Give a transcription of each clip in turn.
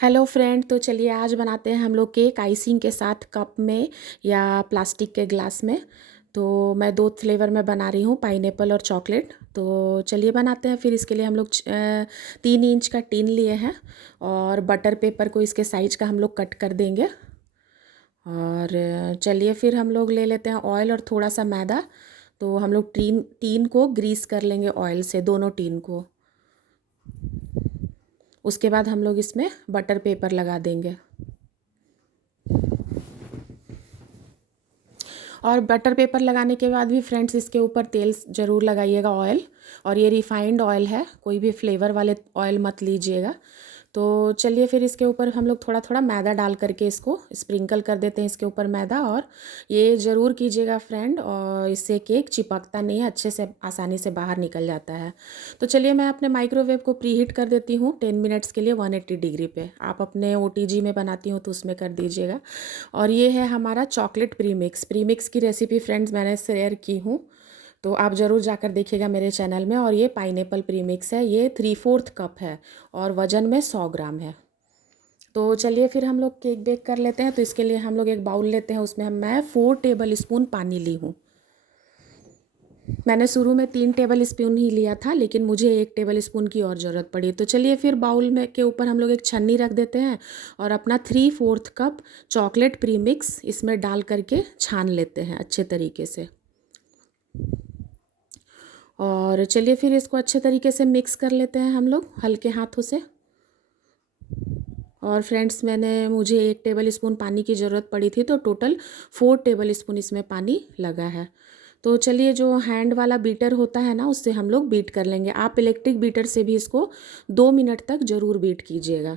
Hello friend, तो चलिए आज बनाते हैं हम लोग केक आइसिंग के साथ कप में या प्लास्टिक के ग्लास में। तो मैं दो फ्लेवर में बना रही हूँ, पाइनएप्पल और चॉकलेट। तो चलिए बनाते हैं। फिर इसके लिए हम लोग 3 इंच का टिन लिए हैं और बटर पेपर को इसके साइज का हम लोग कट कर देंगे। और चलिए फिर हम लोग ले लेते हैं ऑयल और थोड़ा सा मैदा। तो हम लोग टीन टीन को ग्रीस कर लेंगे ऑयल से, दोनों टीन को। उसके बाद हम लोग इसमें बटर पेपर लगा देंगे। और बटर पेपर लगाने के बाद भी फ्रेंड्स इसके ऊपर तेल ज़रूर लगाइएगा, ऑयल। और ये रिफाइंड ऑयल है, कोई भी फ्लेवर वाले ऑयल मत लीजिएगा। तो चलिए फिर इसके ऊपर हम लोग थोड़ा थोड़ा मैदा डाल करके इसको स्प्रिंकल कर देते हैं इसके ऊपर मैदा। और ये ज़रूर कीजिएगा फ्रेंड, और इससे केक चिपकता नहीं है, अच्छे से आसानी से बाहर निकल जाता है। तो चलिए मैं अपने माइक्रोवेव को प्रीहीट कर देती हूँ 10 मिनट्स के लिए 180 डिग्री पे। आप अपने OTG में बनाती हो तो उसमें कर दीजिएगा। और ये है हमारा चॉकलेट प्रीमिक्स की रेसिपी फ्रेंड्स मैंने शेयर की हूँ, तो आप ज़रूर जाकर देखिएगा मेरे चैनल में। और ये पाइनएप्पल प्रीमिक्स है, ये 3/4 कप है और वज़न में 100 ग्राम है। तो चलिए फिर हम लोग केक बेक कर लेते हैं। तो इसके लिए हम लोग एक बाउल लेते हैं, उसमें मैं 4 टेबल स्पून पानी ली हूँ। मैंने शुरू में 3 टेबल स्पून ही लिया था, लेकिन मुझे 1 टेबल स्पून की और ज़रूरत पड़ी। तो चलिए फिर बाउल में के ऊपर हम लोग एक छन्नी रख देते हैं और अपना 3/4 कप चॉकलेट प्रीमिक्स इसमें डाल करके छान लेते हैं अच्छे तरीके से। और चलिए फिर इसको अच्छे तरीके से मिक्स कर लेते हैं हम लोग हल्के हाथों से। और फ्रेंड्स मुझे 1 टेबल स्पून पानी की ज़रूरत पड़ी थी, तो टोटल 4 टेबल स्पून इसमें पानी लगा है। तो चलिए जो हैंड वाला बीटर होता है ना, उससे हम लोग बीट कर लेंगे। आप इलेक्ट्रिक बीटर से भी इसको 2 मिनट तक ज़रूर बीट कीजिएगा।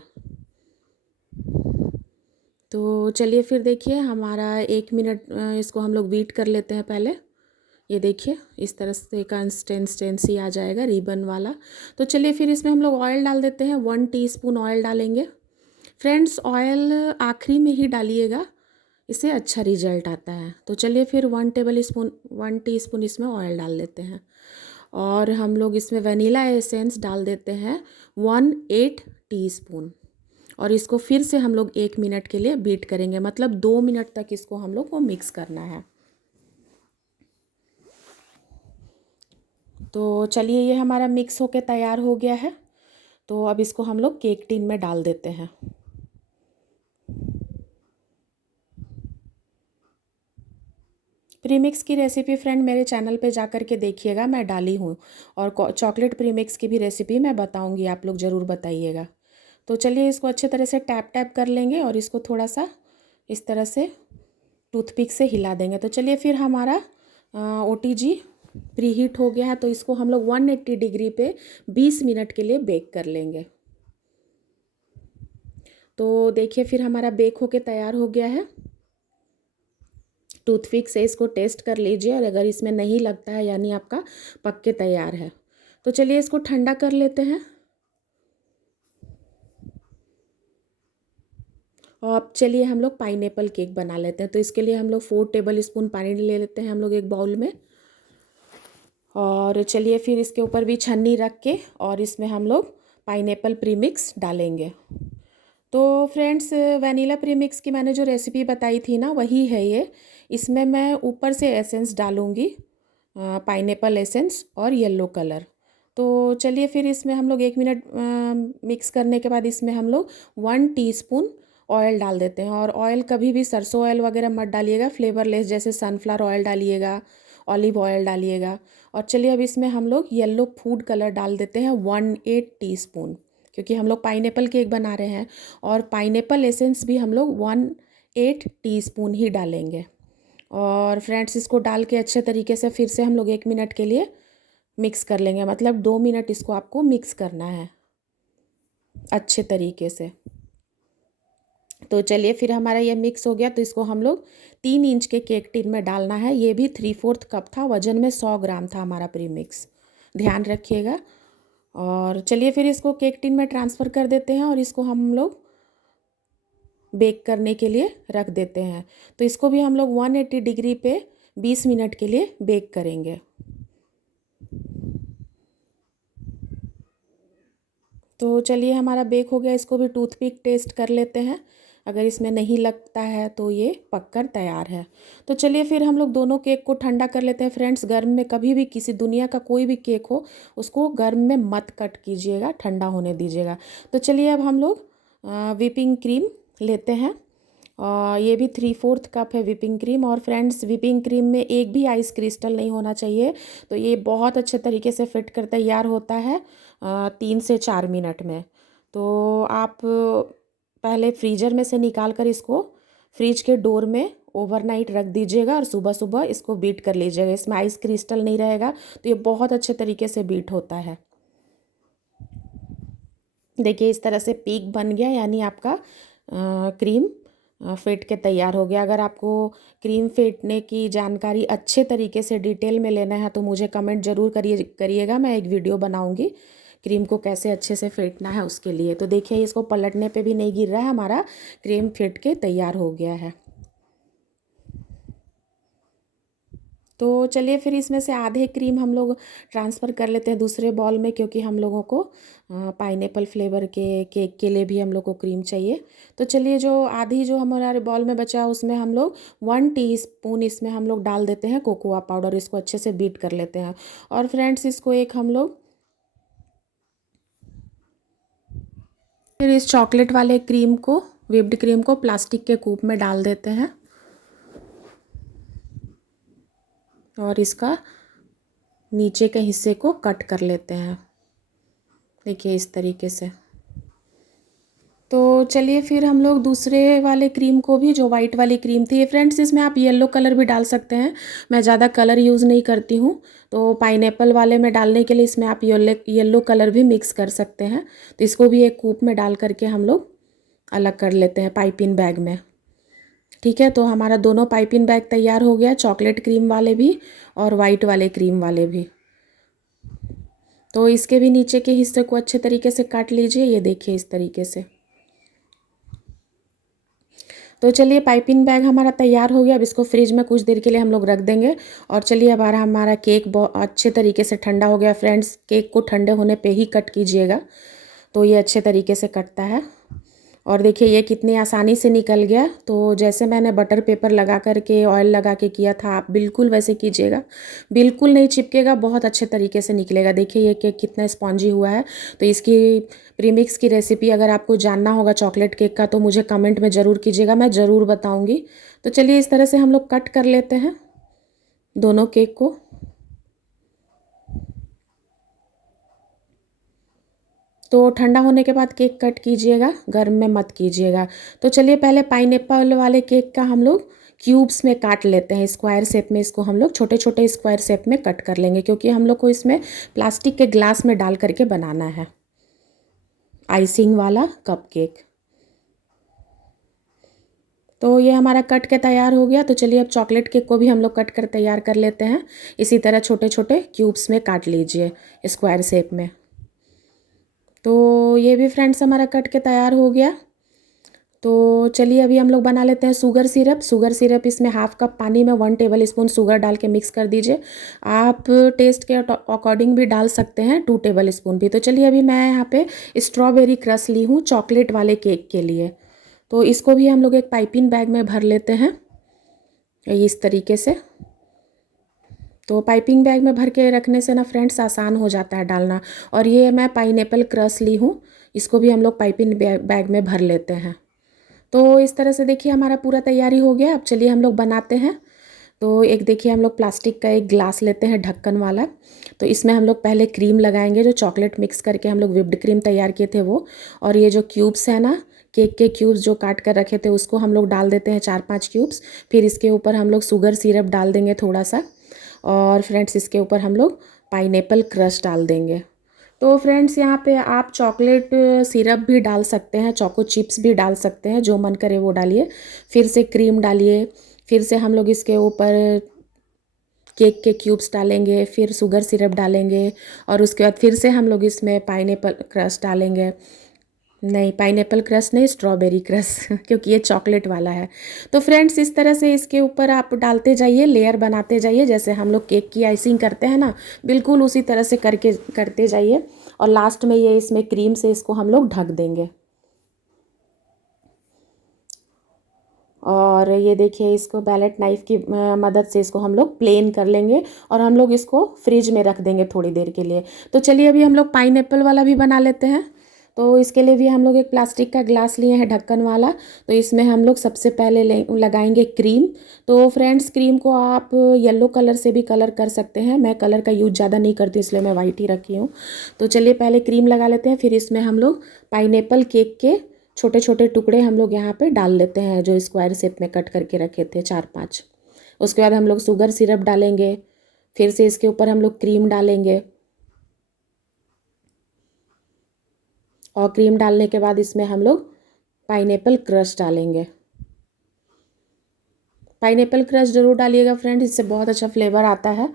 तो चलिए फिर देखिए हमारा 1 मिनट इसको हम लोग बीट कर लेते हैं पहले। ये देखिए इस तरह से कंसिस्टेंसी आ जाएगा रिबन वाला। तो चलिए फिर इसमें हम लोग ऑयल डाल देते हैं, 1 टीस्पून ऑयल डालेंगे। फ्रेंड्स ऑयल आखिरी में ही डालिएगा, इससे अच्छा रिजल्ट आता है। तो चलिए फिर 1 टीस्पून इसमें ऑयल डाल देते हैं। और हम लोग इसमें वनीला एसेंस डाल देते हैं 1/8 टीस्पून। और इसको फिर से हम लोग 1 मिनट के लिए बीट करेंगे, मतलब 2 मिनट तक इसको हम लोग को मिक्स करना है। तो चलिए ये हमारा मिक्स होके तैयार हो गया है। तो अब इसको हम लोग केक टिन में डाल देते हैं। प्रीमिक्स की रेसिपी फ्रेंड मेरे चैनल पे जा कर के देखिएगा, मैं डाली हूँ। और चॉकलेट प्रीमिक्स की भी रेसिपी मैं बताऊँगी, आप लोग ज़रूर बताइएगा। तो चलिए इसको अच्छे तरह से टैप टैप कर लेंगे और इसको थोड़ा सा इस तरह से टूथपिक से हिला देंगे। तो चलिए फिर हमारा OTG प्रीहीट हो गया है, तो इसको हम लोग 180 डिग्री पे 20 मिनट के लिए बेक कर लेंगे। तो देखिए फिर हमारा बेक होके तैयार हो गया है। टूथपिक से इसको टेस्ट कर लीजिए, और अगर इसमें नहीं लगता है यानी आपका पक के तैयार है। तो चलिए इसको ठंडा कर लेते हैं। और अब चलिए हम लोग पाइनएप्पल केक बना लेते हैं। तो इसके लिए हम लोग 4 टेबल स्पून पानी ले लेते हैं हम लोग एक बाउल में। और चलिए फिर इसके ऊपर भी छन्नी रख के और इसमें हम लोग पाइनएप्पल प्रीमिक्स डालेंगे। तो फ्रेंड्स वनीला प्रीमिक्स की मैंने जो रेसिपी बताई थी ना, वही है ये। इसमें मैं ऊपर से एसेंस डालूँगी, पाइनएप्पल एसेंस और येलो कलर। तो चलिए फिर इसमें हम लोग 1 मिनट मिक्स करने के बाद इसमें हम लोग 1 टीस्पून ऑयल डाल देते हैं। और ऑयल कभी भी सरसों ऑयल वगैरह मत डालिएगा, फ्लेवरलेस जैसे सनफ्लावर ऑयल डालिएगा, ऑलिव ऑयल डालिएगा। और चलिए अब इसमें हम लोग येलो फूड कलर डाल देते हैं 1/8 टीस्पून, क्योंकि हम लोग पाइनएप्पल केक बना रहे हैं। और पाइनएप्पल एसेंस भी हम लोग 1/8 टीस्पून ही डालेंगे। और फ्रेंड्स इसको डाल के अच्छे तरीके से फिर से हम लोग 1 मिनट के लिए मिक्स कर लेंगे, मतलब 2 मिनट इसको आपको मिक्स करना है अच्छे तरीके से। तो चलिए फिर हमारा ये मिक्स हो गया, तो इसको हम लोग 3 इंच के केक टिन में डालना है। ये भी 3/4 कप था, वजन में 100 ग्राम था हमारा प्रीमिक्स, ध्यान रखिएगा। और चलिए फिर इसको केक टिन में ट्रांसफ़र कर देते हैं और इसको हम लोग बेक करने के लिए रख देते हैं। तो इसको भी हम लोग 180 डिग्री पे 20 मिनट के लिए बेक करेंगे। तो चलिए हमारा बेक हो गया, इसको भी टूथपिक टेस्ट कर लेते हैं। अगर इसमें नहीं लगता है तो ये पककर तैयार है। तो चलिए फिर हम लोग दोनों केक को ठंडा कर लेते हैं। फ्रेंड्स, गर्म में कभी भी किसी दुनिया का कोई भी केक हो उसको गर्म में मत कट कीजिएगा, ठंडा होने दीजिएगा। तो चलिए अब हम लोग व्हिपिंग क्रीम लेते हैं। ये भी 3/4 कप है व्हिपिंग क्रीम। और फ्रेंड्स, व्हिपिंग क्रीम में एक भी आइस क्रिस्टल नहीं होना चाहिए। तो ये बहुत अच्छे तरीके से फिट कर तैयार होता है 3 से 4 मिनट में। तो आप पहले फ्रीजर में से निकाल कर इसको फ्रिज के डोर में ओवरनाइट रख दीजिएगा और सुबह सुबह इसको बीट कर लीजिएगा। इसमें आइस क्रिस्टल नहीं रहेगा तो ये बहुत अच्छे तरीके से बीट होता है। देखिए इस तरह से पीक बन गया, यानी आपका क्रीम फेंट के तैयार हो गया। अगर आपको क्रीम फेंटने की जानकारी अच्छे तरीके से डिटेल में लेना है तो मुझे कमेंट ज़रूर करिएगा। मैं एक वीडियो बनाऊंगी क्रीम को कैसे अच्छे से फेंटना है उसके लिए। तो देखिए इसको पलटने पे भी नहीं गिर रहा है, हमारा क्रीम फेंट के तैयार हो गया है। तो चलिए फिर इसमें से आधे क्रीम हम लोग ट्रांसफ़र कर लेते हैं दूसरे बॉल में, क्योंकि हम लोगों को पाइनएप्पल फ्लेवर के केक के लिए भी हम लोग को क्रीम चाहिए। तो चलिए जो आधी जो हमारे बॉल में बचा उसमें हम लोग 1 टीस्पून इसमें हम लोग डाल देते हैं कोकोआ पाउडर। इसको अच्छे से बीट कर लेते हैं। और फ्रेंड्स, इसको एक हम लोग फिर इस चॉकलेट वाले क्रीम को, व्हिप्ड क्रीम को प्लास्टिक के कूप में डाल देते हैं और इसका नीचे के हिस्से को कट कर लेते हैं। देखिए इस तरीके से। तो चलिए फिर हम लोग दूसरे वाले क्रीम को भी, जो वाइट वाली क्रीम थी, फ्रेंड्स इसमें आप येलो कलर भी डाल सकते हैं। मैं ज़्यादा कलर यूज़ नहीं करती हूँ, तो पाइनएप्पल वाले में डालने के लिए इसमें आप येलो कलर भी मिक्स कर सकते हैं। तो इसको भी एक कूप में डाल करके हम लोग अलग कर लेते हैं पाइपिंग बैग में। ठीक है, तो हमारा दोनों पाइपिंग बैग तैयार हो गया, चॉकलेट क्रीम वाले भी और वाइट वाले क्रीम वाले भी। तो इसके भी नीचे के हिस्से को अच्छे तरीके से काट लीजिए। ये देखिए इस तरीके से। तो चलिए पाइपिंग बैग हमारा तैयार हो गया। अब इसको फ्रिज में कुछ देर के लिए हम लोग रख देंगे। और चलिए अब हमारा केक बहुत अच्छे तरीके से ठंडा हो गया। फ्रेंड्स, केक को ठंडे होने पे ही कट कीजिएगा, तो ये अच्छे तरीके से कटता है। और देखिए ये कितनी आसानी से निकल गया। तो जैसे मैंने बटर पेपर लगा करके, ऑयल लगा के किया था, आप बिल्कुल वैसे कीजिएगा। बिल्कुल नहीं चिपकेगा, बहुत अच्छे तरीके से निकलेगा। देखिए ये केक कितना स्पॉन्जी हुआ है। तो इसकी प्रीमिक्स की रेसिपी अगर आपको जानना होगा चॉकलेट केक का तो मुझे कमेंट में ज़रूर कीजिएगा, मैं ज़रूर बताऊँगी। तो चलिए इस तरह से हम लोग कट कर लेते हैं दोनों केक को। तो ठंडा होने के बाद केक कट कीजिएगा, गर्म में मत कीजिएगा। तो चलिए पहले पाइनएप्पल वाले केक का हम लोग क्यूब्स में काट लेते हैं, स्क्वायर शेप में। इसको हम लोग छोटे छोटे स्क्वायर शेप में कट कर लेंगे, क्योंकि हम लोग को इसमें प्लास्टिक के ग्लास में डाल करके बनाना है आइसिंग वाला कप केक। तो ये हमारा कट के तैयार हो गया। तो चलिए अब चॉकलेट केक को भी हम लोग कट कर तैयार कर लेते हैं। इसी तरह छोटे छोटे क्यूब्स में काट लीजिए स्क्वायर शेप में। तो ये भी फ्रेंड्स हमारा कट के तैयार हो गया। तो चलिए अभी हम लोग बना लेते हैं शुगर सिरप। शुगर सिरप इसमें हाफ कप पानी में 1 टेबल स्पून शुगर डाल के मिक्स कर दीजिए। आप टेस्ट के अकॉर्डिंग भी डाल सकते हैं, 2 टेबल स्पून भी। तो चलिए अभी मैं यहाँ पे स्ट्रॉबेरी क्रश ली हूँ चॉकलेट वाले केक के लिए। तो इसको भी हम लोग एक पाइपिंग बैग में भर लेते हैं इस तरीके से। तो पाइपिंग बैग में भर के रखने से ना फ्रेंड्स आसान हो जाता है डालना। और ये मैं पाइनएप्पल क्रश ली हूँ, इसको भी हम लोग पाइपिंग बैग में भर लेते हैं। तो इस तरह से देखिए हमारा पूरा तैयारी हो गया। अब चलिए हम लोग बनाते हैं। तो एक देखिए हम लोग प्लास्टिक का एक ग्लास लेते हैं ढक्कन वाला। तो इसमें हम लोग पहले क्रीम लगाएंगे, जो चॉकलेट मिक्स करके हम लोग व्हिप्ड क्रीम तैयार किए थे वो। और ये जो क्यूब्स है ना, केक के क्यूब्स जो काट कर रखे थे, उसको हम लोग डाल देते हैं 4-5 क्यूब्स। फिर इसके ऊपर हम लोग शुगर सिरप डाल देंगे थोड़ा सा। और फ्रेंड्स इसके ऊपर हम लोग पाइनएप्पल क्रश डाल देंगे। तो फ्रेंड्स यहाँ पे आप चॉकलेट सिरप भी डाल सकते हैं, चोको चिप्स भी डाल सकते हैं, जो मन करे वो डालिए। फिर से क्रीम डालिए, फिर से हम लोग इसके ऊपर केक के क्यूब्स डालेंगे, फिर शुगर सिरप डालेंगे और उसके बाद फिर से हम लोग इसमें पाइनएप्पल क्रश डालेंगे। नहीं, पाइनएप्पल क्रश नहीं, स्ट्रॉबेरी क्रश क्योंकि ये चॉकलेट वाला है। तो फ्रेंड्स इस तरह से इसके ऊपर आप डालते जाइए, लेयर बनाते जाइए, जैसे हम लोग केक की आइसिंग करते हैं ना, बिल्कुल उसी तरह से करते जाइए। और लास्ट में ये इसमें क्रीम से इसको हम लोग ढक देंगे। और ये देखिए इसको बैलेट नाइफ़ की मदद से इसको हम लोग प्लेन कर लेंगे और हम लोग इसको फ्रिज में रख देंगे थोड़ी देर के लिए। तो चलिए अभी हम लोग पाइनएप्पल वाला भी बना लेते हैं। तो इसके लिए भी हम लोग एक प्लास्टिक का ग्लास लिए हैं ढक्कन वाला। तो इसमें हम लोग सबसे पहले लगाएंगे क्रीम। तो फ्रेंड्स क्रीम को आप येलो कलर से भी कलर कर सकते हैं। मैं कलर का यूज ज़्यादा नहीं करती इसलिए मैं वाइट ही रखी हूँ। तो चलिए पहले क्रीम लगा लेते हैं, फिर इसमें हम लोग पाइनएप्पल केक के छोटे छोटे टुकड़े हम लोग यहाँ पे डाल लेते हैं, जो स्क्वायर शेप में कट करके रखे थे 4-5। उसके बाद हम लोग शुगर सिरप डालेंगे, फिर से इसके ऊपर हम लोग क्रीम डालेंगे और क्रीम डालने के बाद इसमें हम लोग पाइनएप्पल क्रश डालेंगे। पाइनएप्पल क्रश ज़रूर डालिएगा फ्रेंड्स, इससे बहुत अच्छा फ्लेवर आता है।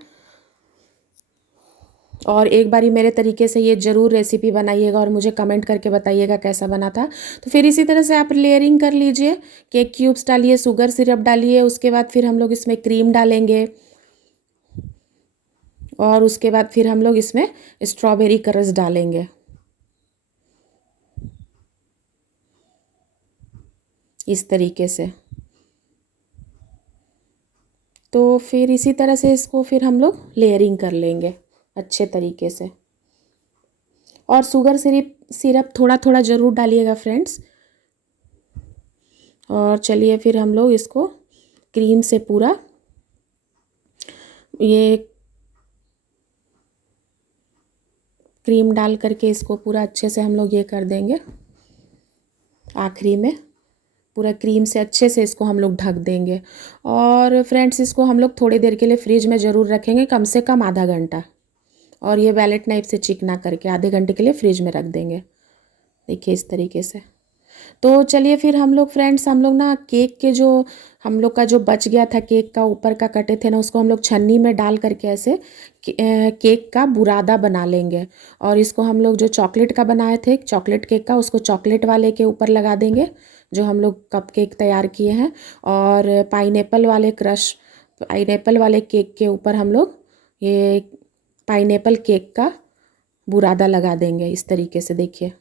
और एक बारी मेरे तरीके से ये ज़रूर रेसिपी बनाइएगा और मुझे कमेंट करके बताइएगा कैसा बना था। तो फिर इसी तरह से आप लेयरिंग कर लीजिए, केक क्यूब्स डालिए, शुगर सिरप डालिए, उसके बाद फिर हम लोग इसमें क्रीम डालेंगे और उसके बाद फिर हम लोग इसमें स्ट्रॉबेरी क्रश डालेंगे। इस तरीके से। तो फिर इसी तरह से इसको फिर हम लोग लेयरिंग कर लेंगे अच्छे तरीके से। और शुगर सिरप थोड़ा थोड़ा ज़रूर डालिएगा फ्रेंड्स। और चलिए फिर हम लोग इसको क्रीम से पूरा ये क्रीम डाल करके इसको पूरा अच्छे से हम लोग ये कर देंगे। आखिरी में पूरा क्रीम से अच्छे से इसको हम लोग ढक देंगे। और फ्रेंड्स इसको हम लोग थोड़ी देर के लिए फ्रिज में ज़रूर रखेंगे, कम से कम आधा घंटा। और ये बैलेट नाइफ से चिकना करके आधे घंटे के लिए फ्रिज में रख देंगे। देखिए इस तरीके से। तो चलिए फिर हम लोग फ्रेंड्स हम लोग ना केक के जो हम लोग का जो बच गया था केक का ऊपर का कटे थे ना, उसको हम लोग छन्नी में डाल करके ऐसे केक का बुरादा बना लेंगे। और इसको हम लोग जो चॉकलेट का बनाए थे चॉकलेट केक का, उसको चॉकलेट वाले के ऊपर लगा देंगे जो हम लोग कप केक तैयार किए हैं। और पाइनएप्पल वाले केक के ऊपर हम लोग ये पाइनएप्पल केक का बुरादा लगा देंगे इस तरीके से। देखिए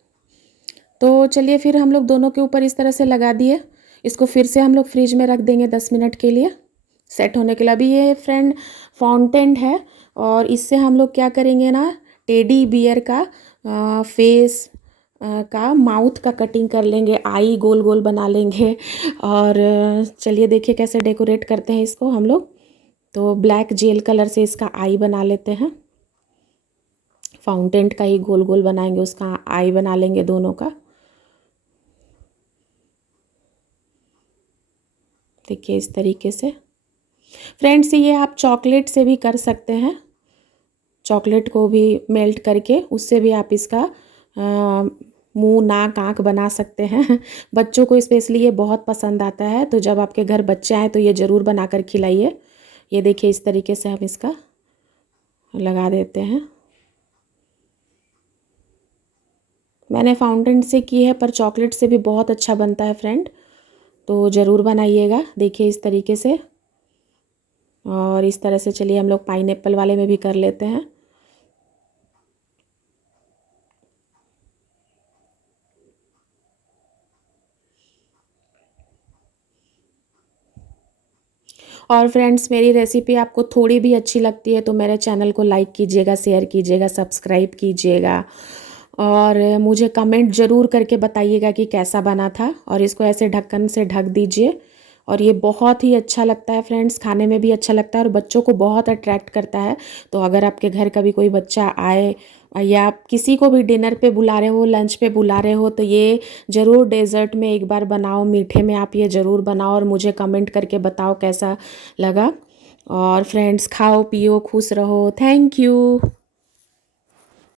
तो चलिए फिर हम लोग दोनों के ऊपर इस तरह से लगा दिए। इसको फिर से हम लोग फ्रिज में रख देंगे 10 मिनट के लिए सेट होने के लिए। अभी ये फ्रेंड फाउंटेन है और इससे हम लोग क्या करेंगे ना, टेडी बियर का फेस का माउथ का कटिंग कर लेंगे, आई गोल गोल बना लेंगे। और चलिए देखिए कैसे डेकोरेट करते हैं इसको हम लोग। तो ब्लैक जेल कलर से इसका आई बना लेते हैं, फाउंटेन का ही गोल गोल बनाएंगे, उसका आई बना लेंगे दोनों का। देखिए इस तरीके से फ्रेंड्स। ये आप चॉकलेट से भी कर सकते हैं, चॉकलेट को भी मेल्ट करके उससे भी आप इसका मुंह नाक आँख बना सकते हैं। बच्चों को स्पेशली ये बहुत पसंद आता है। तो जब आपके घर बच्चे आए तो ये ज़रूर बना कर खिलाइए। ये देखिए इस तरीके से हम इसका लगा देते हैं। मैंने फाउंटेन से की है पर चॉकलेट से भी बहुत अच्छा बनता है फ्रेंड, तो ज़रूर बनाइएगा। देखिए इस तरीके से। और इस तरह से चलिए हम लोग पाइनएप्पल वाले में भी कर लेते हैं। और फ्रेंड्स मेरी रेसिपी आपको थोड़ी भी अच्छी लगती है तो मेरे चैनल को लाइक कीजिएगा, शेयर कीजिएगा, सब्सक्राइब कीजिएगा और मुझे कमेंट ज़रूर करके बताइएगा कि कैसा बना था। और इसको ऐसे ढक्कन से ढक दीजिए। और ये बहुत ही अच्छा लगता है फ्रेंड्स, खाने में भी अच्छा लगता है और बच्चों को बहुत अट्रैक्ट करता है। तो अगर आपके घर कभी कोई बच्चा आए या आप किसी को भी डिनर पे बुला रहे हो, लंच पे बुला रहे हो, तो ये ज़रूर डेज़र्ट में एक बार बनाओ, मीठे में आप ये ज़रूर बनाओ और मुझे कमेंट करके बताओ कैसा लगा। और फ्रेंड्स खाओ पियो खुश रहो। Thank you.